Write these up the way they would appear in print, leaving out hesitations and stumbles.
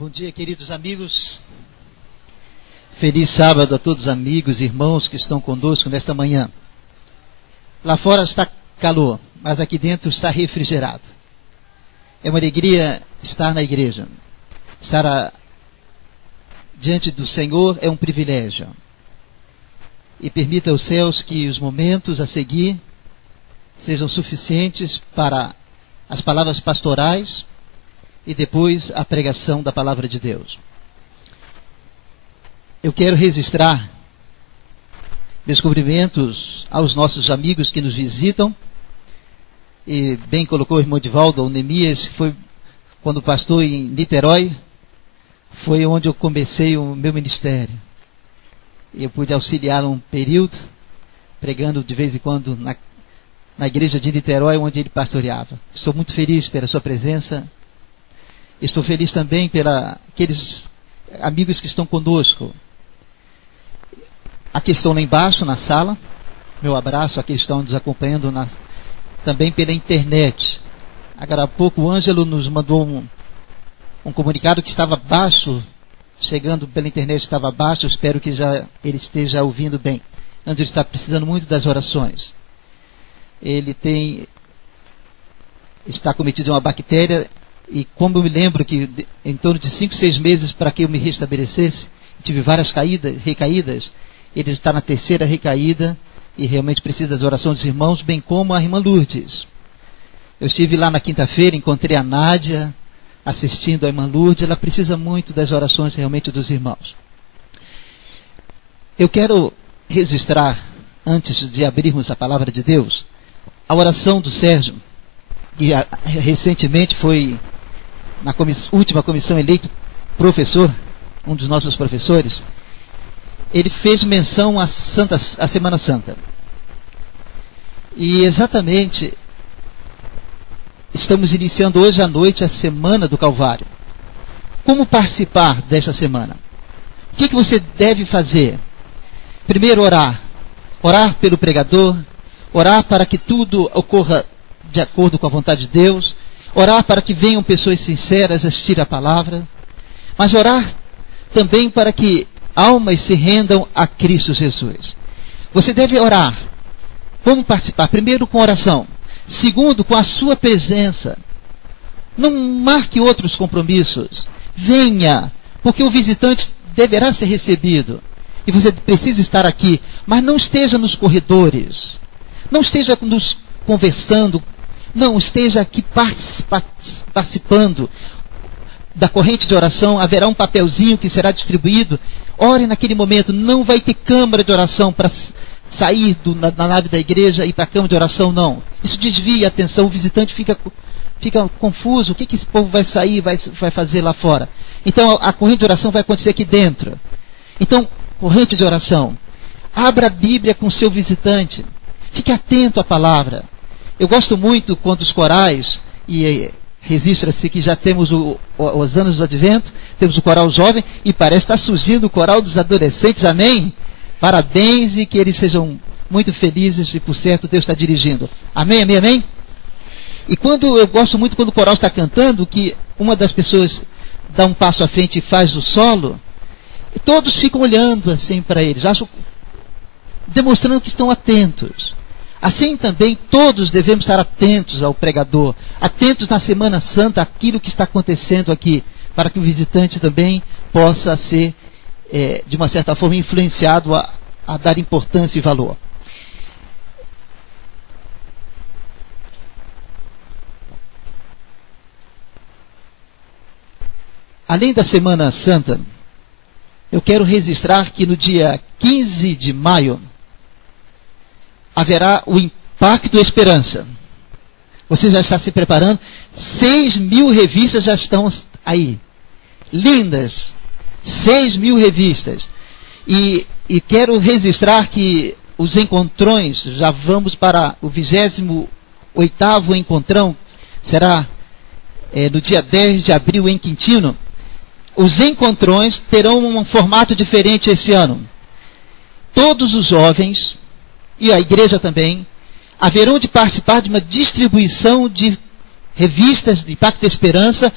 Bom dia, queridos amigos. Feliz sábado a todos os amigos e irmãos que estão conosco nesta manhã. Lá fora está calor, mas aqui dentro está refrigerado. É uma alegria estar na igreja. Estar diante do Senhor é um privilégio. E permita aos céus que os momentos a seguir sejam suficientes para as palavras pastorais e depois a pregação da palavra de Deus. Eu quero registrar meus cumprimentos aos nossos amigos que nos visitam. E bem colocou o irmão Edivaldo, o Neemias, que foi quando pastor em Niterói, foi onde eu comecei o meu ministério. Eu pude auxiliar um período, pregando de vez em quando na igreja de Niterói, onde ele pastoreava. Estou muito feliz pela sua presença. Estou feliz também pelos aqueles amigos que estão conosco. Aqui estão lá embaixo, na sala. Meu abraço a aqueles que estão nos acompanhando também pela internet. Agora há pouco o Ângelo nos mandou um comunicado que estava baixo, chegando pela internet estava baixo. Eu espero que ele esteja ouvindo bem. Ângelo está precisando muito das orações. Ele está cometido de uma bactéria, e como eu me lembro que em torno de 5, 6 meses para que eu me restabelecesse, tive várias recaídas, ele está na 3ª recaída e realmente precisa das orações dos irmãos, bem como a irmã Lourdes. Eu estive lá na quinta-feira, encontrei a Nádia assistindo a irmã Lourdes, ela precisa muito das orações realmente dos irmãos. Eu quero registrar, antes de abrirmos a palavra de Deus, a oração do Sérgio, que recentemente foi na última comissão eleito professor, um dos nossos professores. Ele fez menção à Semana Santa. E exatamente estamos iniciando hoje à noite a Semana do Calvário. Como participar desta semana? O que você deve fazer? Primeiro, orar. Orar pelo pregador, orar para que tudo ocorra de acordo com a vontade de Deus, orar para que venham pessoas sinceras assistir a palavra, mas orar também para que almas se rendam a Cristo Jesus. Você deve orar. Como participar? Primeiro, com oração. Segundo, com a sua presença. Não marque outros compromissos. Venha, porque o visitante deverá ser recebido. E você precisa estar aqui, mas não esteja nos corredores. Não esteja nos conversando. Não, esteja aqui participando da corrente de oração. Haverá um papelzinho que será distribuído. Ore naquele momento. Não vai ter câmara de oração para sair na nave da igreja e ir para a câmara de oração, não. Isso desvia a atenção. O visitante fica confuso. O que esse povo vai sair, vai fazer lá fora? Então a corrente de oração vai acontecer aqui dentro. Então, corrente de oração. Abra a Bíblia com o seu visitante. Fique atento à palavra. Eu gosto muito quando os corais, e registra-se que já temos os anos do Advento, temos o coral jovem, e parece estar surgindo o coral dos adolescentes, amém? Parabéns, e que eles sejam muito felizes, e por certo Deus está dirigindo. Amém, amém, amém? E eu gosto muito quando o coral está cantando, que uma das pessoas dá um passo à frente e faz o solo, e todos ficam olhando assim para eles, demonstrando que estão atentos. Assim também todos devemos estar atentos ao pregador, atentos na Semana Santa, àquilo que está acontecendo aqui, para que o visitante também possa ser, de uma certa forma, influenciado a dar importância e valor. Além da Semana Santa, eu quero registrar que no dia 15 de maio, haverá o Impacto Esperança. Você já está se preparando? 6.000 revistas já estão aí. Lindas. 6.000 revistas. E quero registrar que os encontrões, já vamos para o 28º encontrão, será no dia 10 de abril em Quintino. Os encontrões terão um formato diferente esse ano. Todos os jovens e a igreja também haverão de participar de uma distribuição de revistas de Impacto Esperança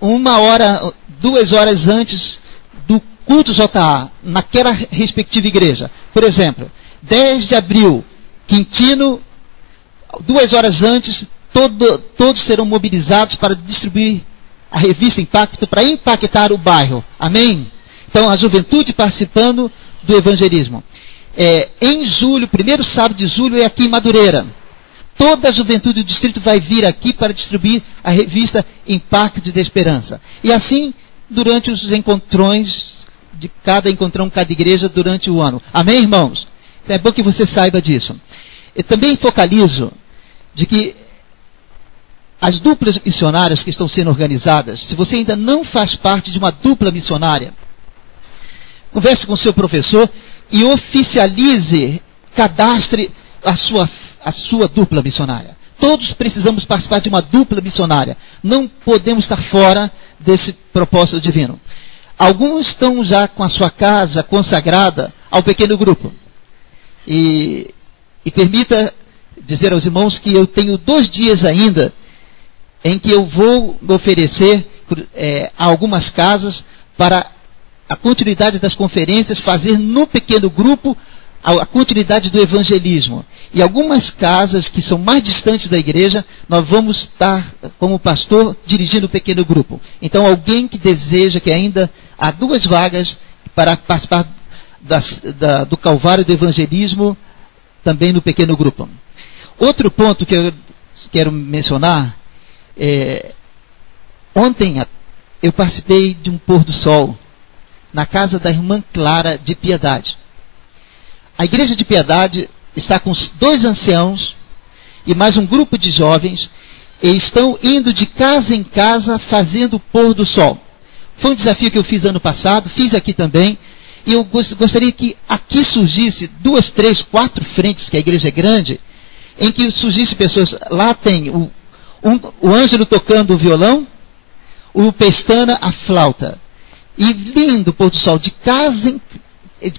1 hora, 2 horas antes do culto JA, naquela respectiva igreja. Por exemplo, 10 de abril, Quintino, 2 horas antes, todos serão mobilizados para distribuir a revista Impacto, para impactar o bairro. Amém? Então, a juventude participando do evangelismo. Em julho, primeiro sábado de julho, é aqui em Madureira. Toda a juventude do distrito vai vir aqui para distribuir a revista Impacto da Esperança. E assim, durante os encontrões, de cada encontrão, cada igreja, durante o ano. Amém, irmãos? Então, é bom que você saiba disso. Eu também focalizo de que as duplas missionárias que estão sendo organizadas, se você ainda não faz parte de uma dupla missionária, converse com seu professor e oficialize, cadastre a sua dupla missionária. Todos precisamos participar de uma dupla missionária. Não podemos estar fora desse propósito divino. Alguns estão já com a sua casa consagrada ao pequeno grupo. E permita dizer aos irmãos que eu tenho 2 dias ainda em que eu vou oferecer a algumas casas para a continuidade das conferências, fazer no pequeno grupo a continuidade do evangelismo. E algumas casas que são mais distantes da igreja, nós vamos estar, como pastor, dirigindo o pequeno grupo. Então, alguém que deseja, que ainda há 2 vagas para participar do Calvário do evangelismo, também no pequeno grupo. Outro ponto que eu quero mencionar, ontem eu participei de um pôr do sol na casa da irmã Clara de Piedade. A igreja de Piedade está com 2 anciãos e mais um grupo de jovens e estão indo de casa em casa fazendo o pôr do sol. Foi um desafio que eu fiz ano passado, fiz aqui também, e eu gostaria que aqui surgisse 2, 3, 4 frentes, que a igreja é grande, em que surgisse pessoas. Lá tem o Ângelo tocando o violão, o Pestana a flauta. E lindo pôr do sol, de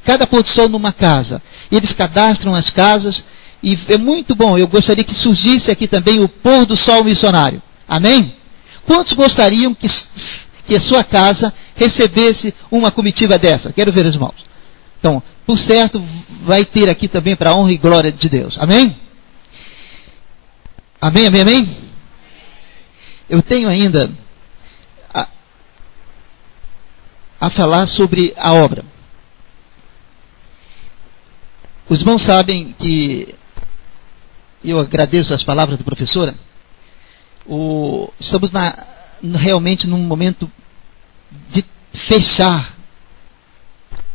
cada pôr do sol numa casa. E eles cadastram as casas, e é muito bom. Eu gostaria que surgisse aqui também o pôr do sol missionário. Amém? Quantos gostariam que a sua casa recebesse uma comitiva dessa? Quero ver os irmãos. Então, por certo, vai ter aqui também para a honra e glória de Deus. Amém? Amém, amém, amém? Eu tenho ainda a falar sobre a obra. Os irmãos sabem que eu agradeço as palavras da professora. Estamos realmente num momento de fechar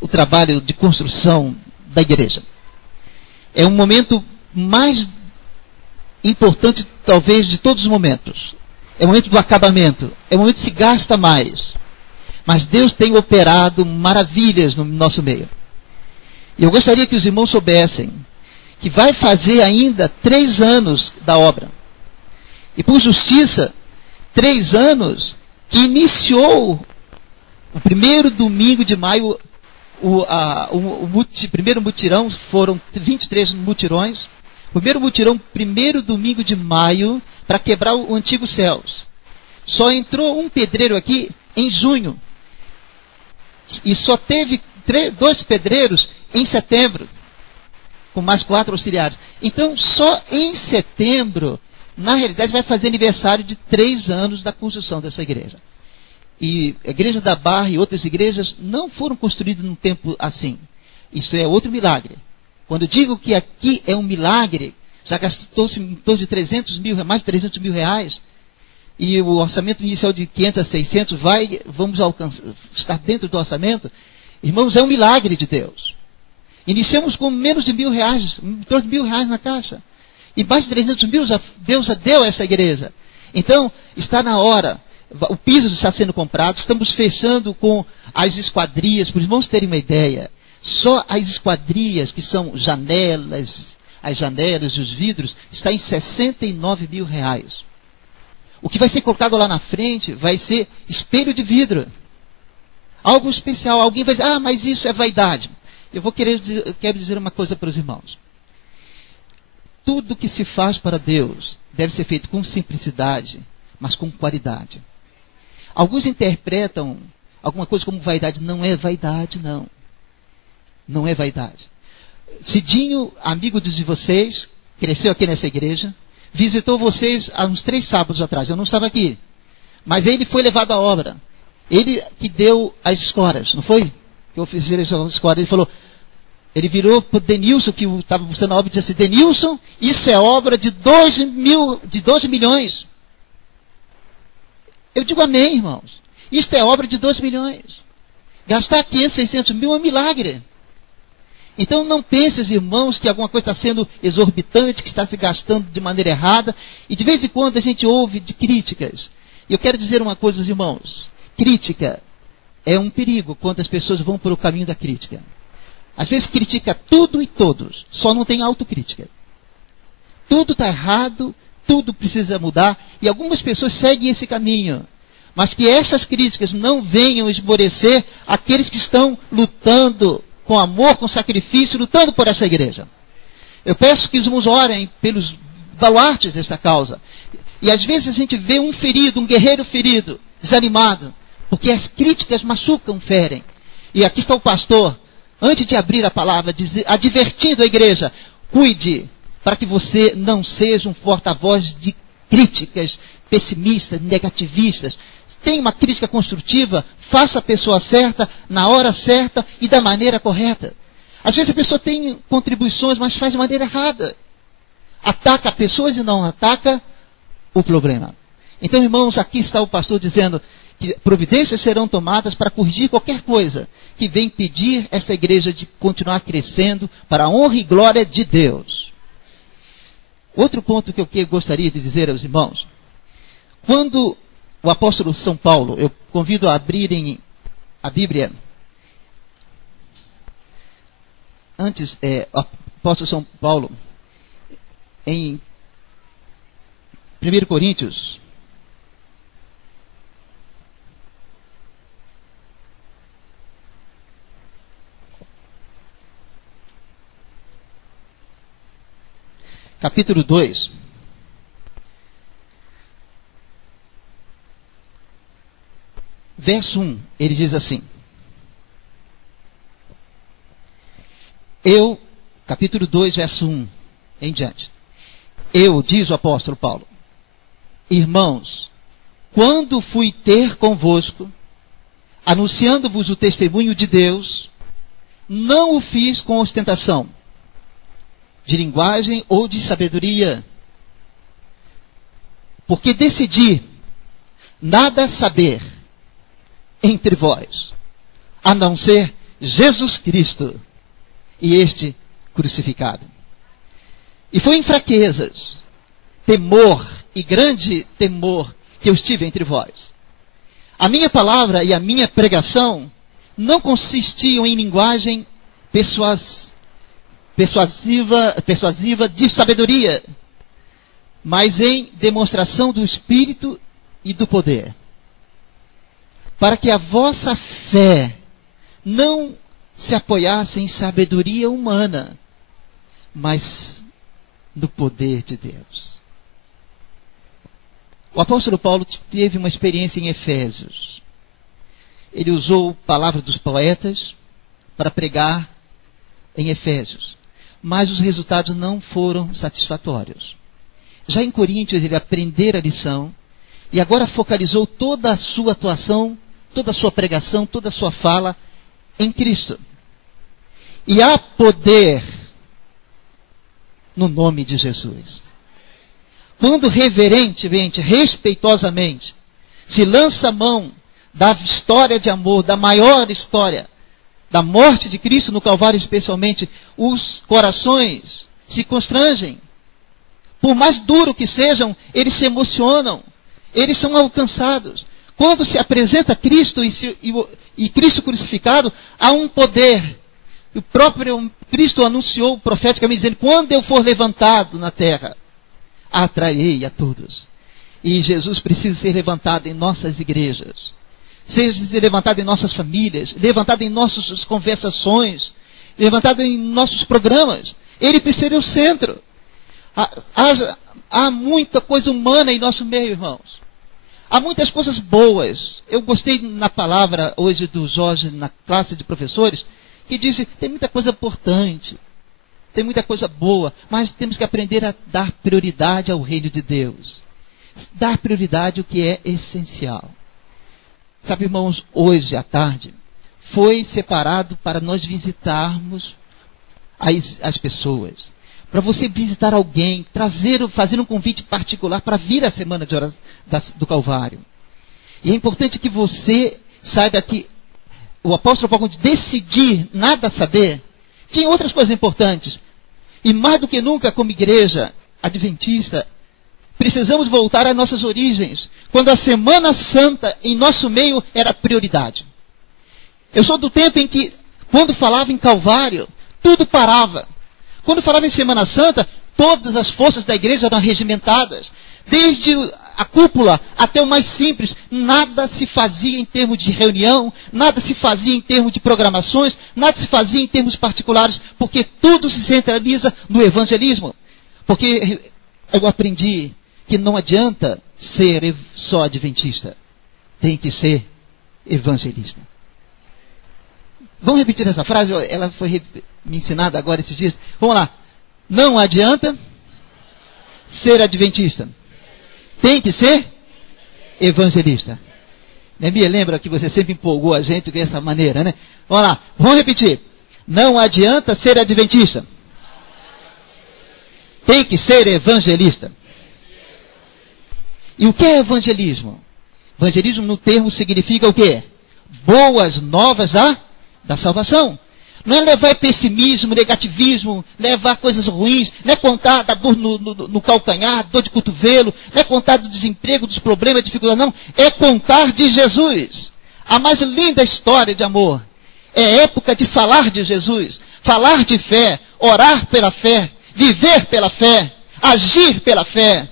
o trabalho de construção da igreja. É um momento mais importante, talvez, de todos os momentos. É o momento do acabamento. É o momento que se gasta mais. Mas Deus tem operado maravilhas no nosso meio. E eu gostaria que os irmãos soubessem que vai fazer ainda 3 anos da obra. E por justiça, 3 anos que iniciou o primeiro domingo de maio, o primeiro mutirão, foram 23 mutirões. O primeiro mutirão, primeiro domingo de maio, para quebrar o antigo céus. Só entrou um pedreiro aqui em junho. E só teve 2 pedreiros em setembro, com mais 4 auxiliares. Então, só em setembro, na realidade, vai fazer aniversário de 3 anos da construção dessa igreja. E a igreja da Barra e outras igrejas não foram construídas num tempo assim. Isso é outro milagre. Quando eu digo que aqui é um milagre, já gastou-se em torno de 300 mil, mais de 300 mil reais, e o orçamento inicial de 500 a 600 vamos estar dentro do orçamento. Irmãos, é um milagre de Deus. Iniciamos com menos de R$1.000, em torno de R$1.000 na caixa. E mais de 300 mil Deus já deu a essa igreja. Então, está na hora. O piso está sendo comprado. Estamos fechando com as esquadrias. Para os irmãos terem uma ideia, só as esquadrias, que são janelas, as janelas e os vidros, está em R$69 mil. O que vai ser colocado lá na frente vai ser espelho de vidro. Algo especial. Alguém vai dizer, mas isso é vaidade. Eu quero dizer uma coisa para os irmãos. Tudo que se faz para Deus deve ser feito com simplicidade, mas com qualidade. Alguns interpretam alguma coisa como vaidade. Não é vaidade, não. Não é vaidade. Cidinho, amigo de vocês, cresceu aqui nessa igreja, visitou vocês há uns 3 sábados atrás. Eu não estava aqui. Mas ele foi levado à obra. Ele que deu as escoras, não foi? Que ofereceu as escoras. Ele falou, ele virou para o Denilson, que estava buscando a obra, e disse assim, Denilson, isso é obra de 12 milhões. Eu digo amém, irmãos. Isto é obra de 12 milhões. Gastar 500, 600 mil é um milagre. Então não pense, irmãos, que alguma coisa está sendo exorbitante, que está se gastando de maneira errada. E de vez em quando a gente ouve de críticas. E eu quero dizer uma coisa, irmãos. Crítica é um perigo quando as pessoas vão por o caminho da crítica. Às vezes critica tudo e todos, só não tem autocrítica. Tudo está errado, tudo precisa mudar. E algumas pessoas seguem esse caminho. Mas que essas críticas não venham esmorecer aqueles que estão lutando com amor, com sacrifício, lutando por essa igreja. Eu peço que os irmãos orem pelos baluartes desta causa. E às vezes a gente vê um ferido, um guerreiro ferido, desanimado, porque as críticas machucam, ferem. E aqui está o pastor, antes de abrir a palavra, advertindo a igreja, cuide, para que você não seja um porta-voz de críticas pessimistas, negativistas. Tem uma crítica construtiva, faça a pessoa certa, na hora certa e da maneira correta. Às vezes a pessoa tem contribuições, mas faz de maneira errada. Ataca pessoas e não ataca o problema. Então, irmãos, aqui está o pastor dizendo que providências serão tomadas para corrigir qualquer coisa que venha impedir essa igreja de continuar crescendo para a honra e glória de Deus. Outro ponto que eu gostaria de dizer aos irmãos. Quando o apóstolo São Paulo, eu convido a abrirem a Bíblia. Antes, o apóstolo São Paulo, em 1 Coríntios, capítulo 2, verso 1, ele diz assim, capítulo 2, verso 1, em diante, diz o apóstolo Paulo, irmãos, quando fui ter convosco, anunciando-vos o testemunho de Deus, não o fiz com ostentação, de linguagem ou de sabedoria, porque decidi nada saber entre vós, a não ser Jesus Cristo e este crucificado. E foi em fraquezas, temor e grande temor que eu estive entre vós. A minha palavra e a minha pregação não consistiam em linguagem persuasiva de sabedoria, mas em demonstração do Espírito e do poder, para que a vossa fé não se apoiasse em sabedoria humana, mas no poder de Deus. O apóstolo Paulo teve uma experiência em Efésios. Ele usou a palavra dos poetas para pregar em Efésios, mas os resultados não foram satisfatórios. Já em Coríntios ele aprendeu a lição e agora focalizou toda a sua atuação, toda a sua pregação, toda a sua fala em Cristo. E há poder no nome de Jesus. Quando reverentemente, respeitosamente, se lança a mão da história de amor, da maior história, da morte de Cristo no Calvário especialmente, os corações se constrangem. Por mais duro que sejam, eles se emocionam, eles são alcançados. Quando se apresenta Cristo e Cristo crucificado, há um poder. O próprio Cristo anunciou profeticamente, dizendo, quando eu for levantado na terra, atrairei a todos. E Jesus precisa ser levantado em nossas igrejas. Seja levantado em nossas famílias, levantado em nossas conversações, levantado em nossos programas. Ele precisa ser o centro. Há muita coisa humana em nosso meio, irmãos. Há muitas coisas boas. Eu gostei na palavra hoje do Jorge, na classe de professores, que disse, tem muita coisa importante, tem muita coisa boa, mas temos que aprender a dar prioridade ao reino de Deus. Dar prioridade ao que é essencial. Sabe, irmãos, hoje à tarde, foi separado para nós visitarmos as pessoas. Para você visitar alguém, fazer um convite particular para vir à semana de oração do Calvário. E é importante que você saiba que o apóstolo Paulo, de decidir nada saber, tinha outras coisas importantes. E mais do que nunca, como igreja adventista, precisamos voltar às nossas origens. Quando a Semana Santa em nosso meio era prioridade. Eu sou do tempo em que, quando falava em Calvário, tudo parava. Quando falava em Semana Santa, todas as forças da igreja eram regimentadas. Desde a cúpula até o mais simples, nada se fazia em termos de reunião, nada se fazia em termos de programações, nada se fazia em termos particulares, porque tudo se centraliza no evangelismo. Porque eu aprendi que não adianta ser só adventista, tem que ser evangelista. Vamos repetir essa frase? Ela foi me ensinada agora esses dias. Vamos lá. Não adianta ser adventista. Tem que ser evangelista. Bia, lembra que você sempre empolgou a gente dessa maneira, né? Vamos lá. Vamos repetir. Não adianta ser adventista. Tem que ser evangelista. E o que é evangelismo? Evangelismo no termo significa o quê? Boas novas da salvação. Não é levar pessimismo, negativismo, levar coisas ruins, não é contar da dor no calcanhar, dor de cotovelo, não é contar do desemprego, dos problemas, dificuldades, não. É contar de Jesus. A mais linda história de amor. É época de falar de Jesus, falar de fé, orar pela fé, viver pela fé, agir pela fé.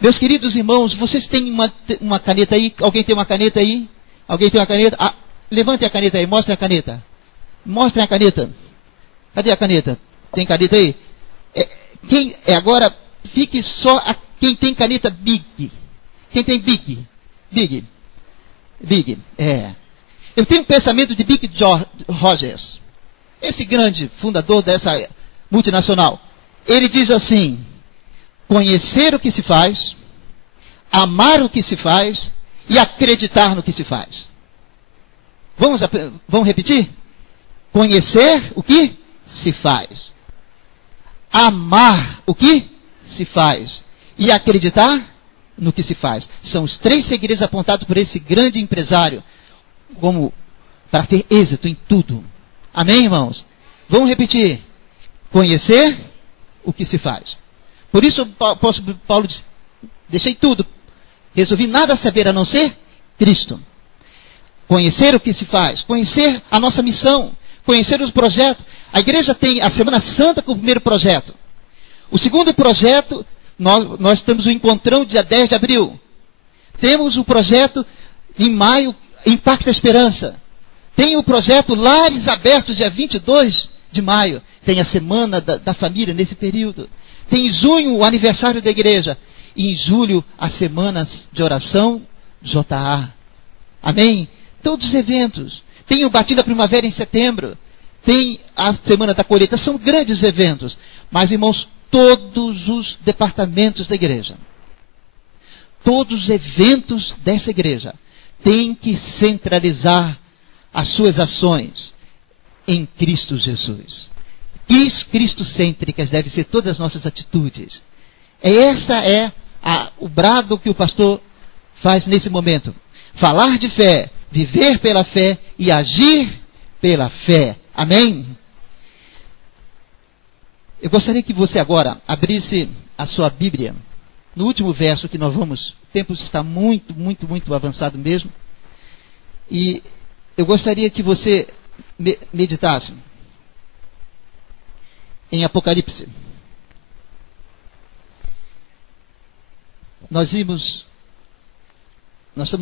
Meus queridos irmãos, vocês têm uma caneta aí? Alguém tem uma caneta aí? Alguém tem uma caneta? Ah, levante a caneta aí, mostre a caneta. Mostrem a caneta. Cadê a caneta? Tem caneta aí? Agora, fique só quem tem caneta Big. Quem tem Big? Big. Eu tenho um pensamento de Big Rogers. Esse grande fundador dessa multinacional. Ele diz assim: conhecer o que se faz, amar o que se faz e acreditar no que se faz. Vamos repetir? Conhecer o que se faz. Amar o que se faz. E acreditar no que se faz. São os 3 segredos apontados por esse grande empresário. Como para ter êxito em tudo. Amém, irmãos? Vamos repetir. Conhecer o que se faz. Por isso o apóstolo Paulo diz, deixei tudo. Resolvi nada saber a não ser Cristo. Conhecer o que se faz. Conhecer a nossa missão. Conhecer os projetos. A igreja tem a Semana Santa como primeiro projeto. O segundo projeto, nós temos o encontrão dia 10 de abril. Temos o projeto em maio, Impacto a Esperança. Tem o projeto Lares Abertos, dia 22 de maio. Tem a Semana da Família nesse período. Tem em junho o aniversário da igreja. E em julho, as semanas de oração JA. Amém? Todos os eventos. Tem o Batismo da Primavera em setembro. Tem a Semana da Colheita. São grandes eventos. Mas, irmãos, todos os departamentos da igreja, todos os eventos dessa igreja, têm que centralizar as suas ações em Cristo Jesus. Cristocêntricas devem ser todas as nossas atitudes. Essa é o brado que o pastor faz nesse momento. Falar de fé, viver pela fé e agir pela fé. Amém? Eu gostaria que você agora abrisse a sua Bíblia no último verso que nós vamos. O tempo está muito, muito, muito avançado mesmo. E eu gostaria que você meditasse em Apocalipse. Nós estamos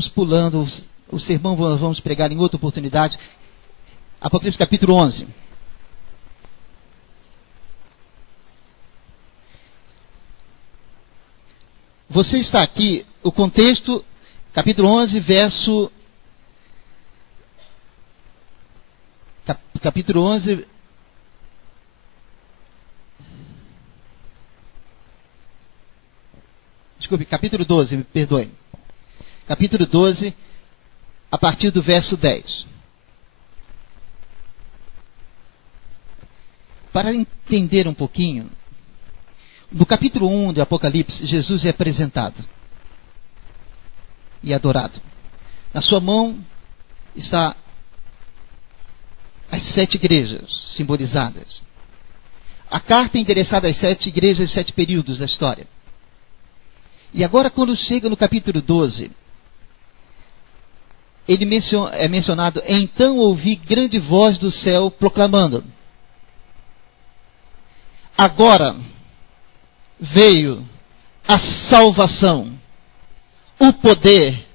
pulando o sermão, nós vamos pregar em outra oportunidade. Apocalipse capítulo 11. Você está aqui, o contexto, capítulo 11, verso... Capítulo 11... Desculpe, capítulo 12, me perdoe. Capítulo 12, a partir do verso 10. Para entender um pouquinho, no capítulo 1 do Apocalipse, Jesus é apresentado e adorado. Na sua mão está as 7 igrejas simbolizadas. A carta é endereçada às 7 igrejas, 7 períodos da história. E agora, quando chega no capítulo 12, ele é mencionado: então ouvi grande voz do céu proclamando: agora veio a salvação, o poder,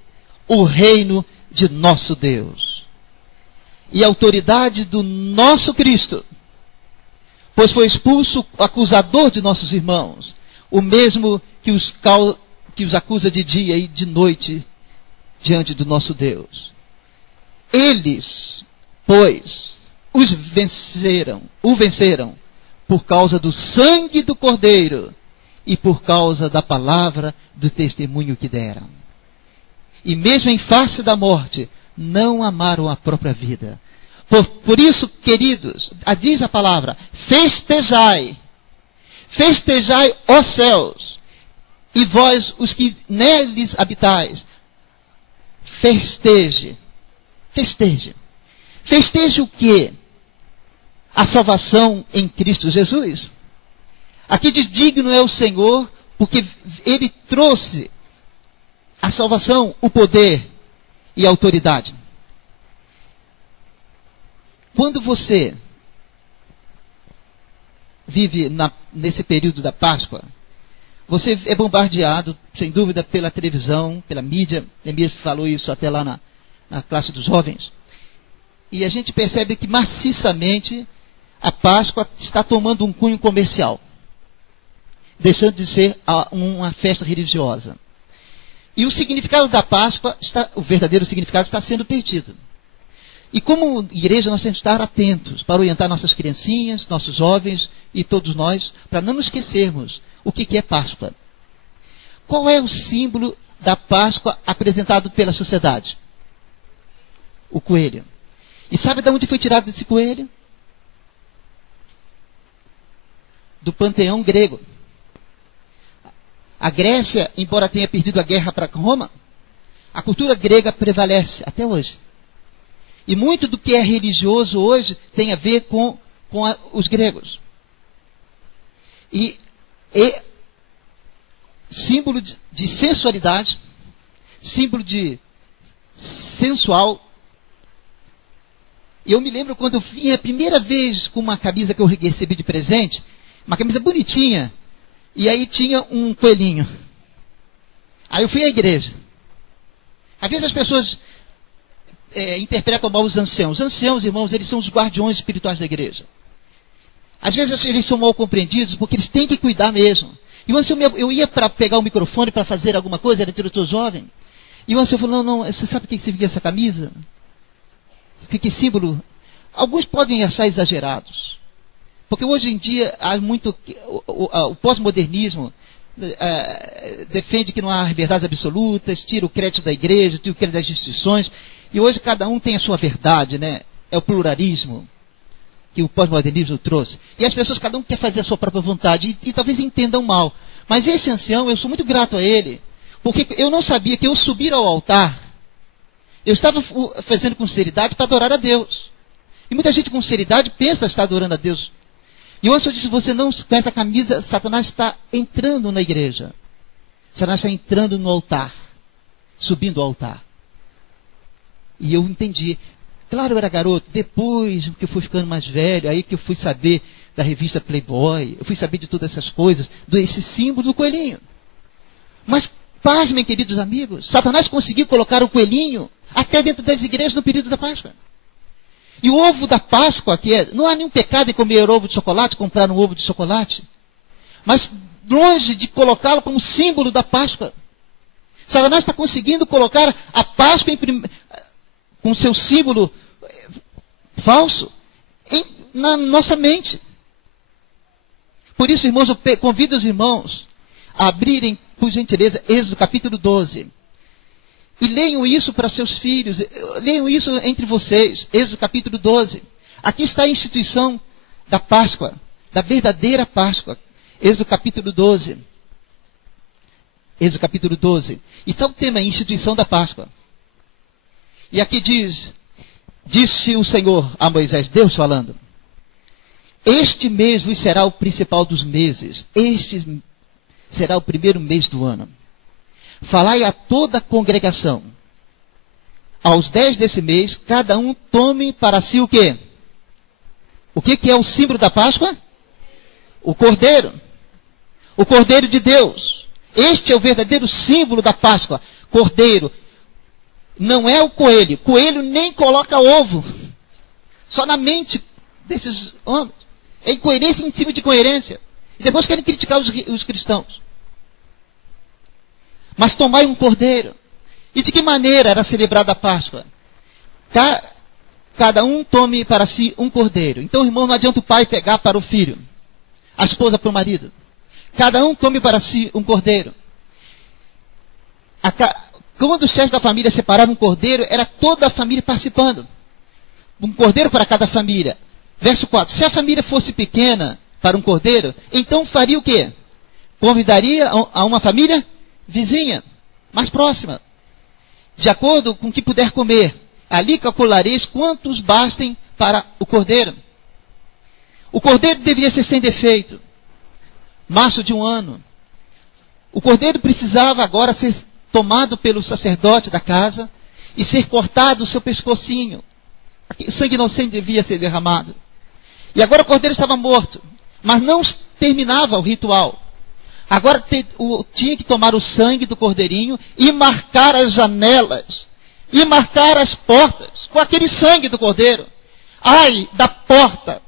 o reino de nosso Deus e a autoridade do nosso Cristo, pois foi expulso o acusador de nossos irmãos, o mesmo que os acusa de dia e de noite diante do nosso Deus. Eles, pois, o venceram por causa do sangue do Cordeiro e por causa da palavra do testemunho que deram. E mesmo em face da morte, não amaram a própria vida. Por isso, queridos, diz a palavra: festejai, festejai, ó céus, e vós, os que neles habitais, festeje. Festeje. Festeje o quê? A salvação em Cristo Jesus. Aqui diz: digno é o Senhor, porque Ele trouxe a salvação, o poder e a autoridade. Quando você vive nesse período da Páscoa, você é bombardeado, sem dúvida, pela televisão, pela mídia. Emir falou isso até lá na classe dos jovens. E a gente percebe que maciçamente a Páscoa está tomando um cunho comercial, deixando de ser uma festa religiosa. E o significado da Páscoa, o verdadeiro significado, está sendo perdido. E como igreja nós temos que estar atentos para orientar nossas criancinhas, nossos jovens e todos nós, para não nos esquecermos o que é Páscoa. Qual é o símbolo da Páscoa apresentado pela sociedade? O coelho. E sabe de onde foi tirado esse coelho? Do panteão grego. A Grécia, embora tenha perdido a guerra para Roma, a cultura grega prevalece até hoje. E muito do que é religioso hoje tem a ver com os gregos. E símbolo de sensualidade, símbolo de sensual. E eu me lembro quando eu vim a primeira vez com uma camisa que eu recebi de presente, uma camisa bonitinha, e aí tinha um coelhinho. Aí eu fui à igreja. Às vezes as pessoas interpretam mal os anciãos. Os anciãos, irmãos, eles são os guardiões espirituais da igreja. Às vezes eles são mal compreendidos porque eles têm que cuidar mesmo. E o ancião, eu ia para pegar o microfone para fazer alguma coisa, era diretor jovem. E o ancião falou: não, você sabe o que significa essa camisa? Que símbolo? Alguns podem achar exagerados. Porque hoje em dia há muito... O pós-modernismo defende que não há verdades absolutas, tira o crédito da igreja, tira o crédito das instituições. E hoje cada um tem a sua verdade, né? É o pluralismo que o pós-modernismo trouxe. E as pessoas, cada um quer fazer a sua própria vontade. E talvez entendam mal. Mas esse ancião, eu sou muito grato a ele. Porque eu não sabia que eu subir ao altar, eu estava fazendo com sinceridade para adorar a Deus. E muita gente com sinceridade pensa estar adorando a Deus. E o anjo disse: você não com essa camisa, Satanás está entrando na igreja. Satanás está entrando no altar. Subindo ao altar. E eu entendi. Claro, eu era garoto. Depois que eu fui ficando mais velho, aí que eu fui saber da revista Playboy, eu fui saber de todas essas coisas, desse símbolo do coelhinho. Mas, pasmem, queridos amigos, Satanás conseguiu colocar o coelhinho até dentro das igrejas no período da Páscoa. E o ovo da Páscoa, não há nenhum pecado em comer ovo de chocolate, comprar um ovo de chocolate. Mas longe de colocá-lo como símbolo da Páscoa. Satanás está conseguindo colocar a Páscoa com seu símbolo falso na nossa mente. Por isso, irmãos, eu convido os irmãos a abrirem, por gentileza, Êxodo capítulo 12. E leiam isso para seus filhos, leiam isso entre vocês, Êxodo capítulo 12. Aqui está a instituição da Páscoa, da verdadeira Páscoa. Êxodo capítulo 12. Êxodo capítulo 12. E está o tema, a instituição da Páscoa. E aqui disse o Senhor a Moisés, Deus falando, este mês vos será o principal dos meses, este será o primeiro mês do ano. Falai a toda a congregação, aos 10 desse mês, cada um tome para si o quê? O que é o símbolo da Páscoa? O Cordeiro. O Cordeiro de Deus. Este é o verdadeiro símbolo da Páscoa. Cordeiro. Não é o coelho. Coelho nem coloca ovo. Só na mente desses homens. É incoerência em cima de coerência. E depois querem criticar os cristãos. Mas tomai um cordeiro. E de que maneira era celebrada a Páscoa? Cada um tome para si um cordeiro. Então, irmão, não adianta o pai pegar para o filho, a esposa para o marido. Cada um tome para si um cordeiro. Quando os chefes da família separavam um cordeiro, era toda a família participando. Um cordeiro para cada família. Verso 4. Se a família fosse pequena para um cordeiro, então faria o quê? Convidaria a uma família vizinha, mais próxima, de acordo com o que puder comer. Ali calculareis quantos bastem para o cordeiro. O cordeiro deveria ser sem defeito, macho de 1 ano. O cordeiro precisava agora ser tomado pelo sacerdote da casa e ser cortado o seu pescocinho. O sangue inocente devia ser derramado. E agora o cordeiro estava morto, mas não terminava o ritual. Agora tinha que tomar o sangue do cordeirinho e marcar as janelas, e marcar as portas com aquele sangue do cordeiro. Ai da porta,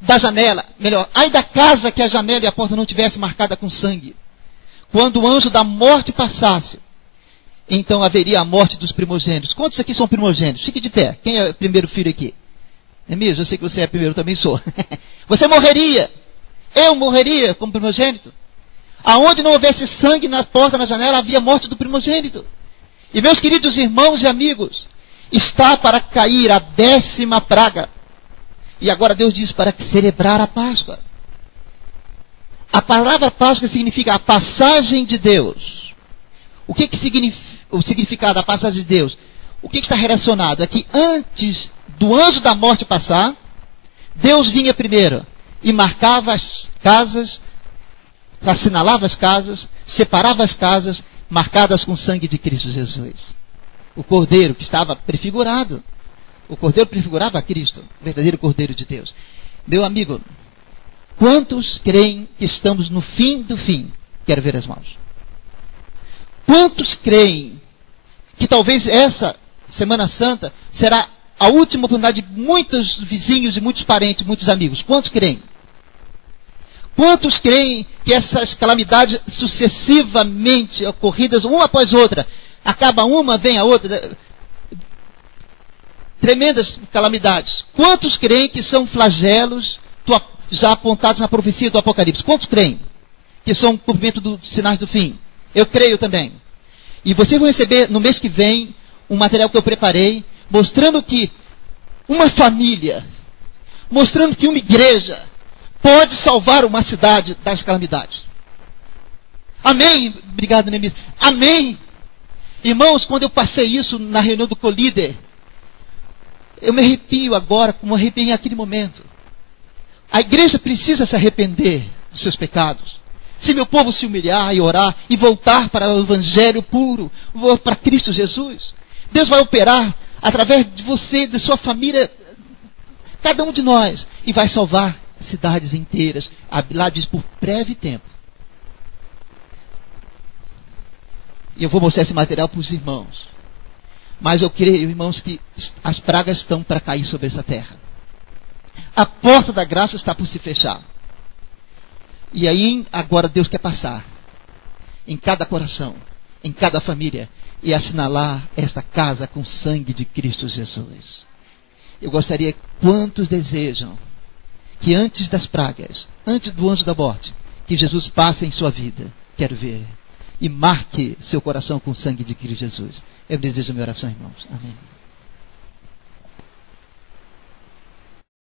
da janela, melhor, ai da casa que a janela e a porta não tivesse marcada com sangue. Quando o anjo da morte passasse, então haveria a morte dos primogênitos. Quantos aqui são primogênitos? Fique de pé. Quem é o primeiro filho aqui? É mesmo? Eu sei que você é primeiro, eu também sou. Você morreria. Eu morreria como primogênito. Aonde não houvesse sangue na porta, na janela, havia morte do primogênito. E meus queridos irmãos e amigos, está para cair a 10ª praga. E agora Deus diz para celebrar a Páscoa. A palavra Páscoa significa a passagem de Deus. O que significa o significado da passagem de Deus? O que está relacionado? É que antes do anjo da morte passar, Deus vinha primeiro e marcava as casas, assinalava as casas, separava as casas, marcadas com o sangue de Cristo Jesus. O cordeiro que estava prefigurado. O cordeiro prefigurava a Cristo, o verdadeiro cordeiro de Deus. Meu amigo, quantos creem que estamos no fim do fim? Quero ver as mãos. Quantos creem que talvez essa Semana Santa será a última oportunidade de muitos vizinhos e muitos parentes, muitos amigos? Quantos creem? Quantos creem que essas calamidades sucessivamente ocorridas, uma após outra, acaba uma, vem a outra, tremendas calamidades. Quantos creem que são flagelos já apontados na profecia do Apocalipse? Quantos creem que são cumprimento dos sinais do fim? Eu creio também. E vocês vão receber no mês que vem um material que eu preparei, mostrando que uma família, mostrando que uma igreja pode salvar uma cidade das calamidades. Amém? Obrigado, Neemias. Amém? Irmãos, quando eu passei isso na reunião do Colíder, eu me arrepio agora, como arrepiei naquele momento. A igreja precisa se arrepender dos seus pecados. Se meu povo se humilhar e orar e voltar para o evangelho puro, para Cristo Jesus, Deus vai operar através de você, de sua família, cada um de nós, e vai salvar cidades inteiras. Lá diz por breve tempo. E eu vou mostrar esse material para os irmãos. Mas eu creio, irmãos, que as pragas estão para cair sobre essa terra. A porta da graça está por se fechar. E aí, agora Deus quer passar em cada coração, em cada família, e assinalar esta casa com o sangue de Cristo Jesus. Eu gostaria, quantos desejam que antes das pragas, antes do anjo da morte, que Jesus passe em sua vida? Quero ver. E marque seu coração com o sangue de Cristo Jesus. Eu desejo a minha oração, irmãos. Amém.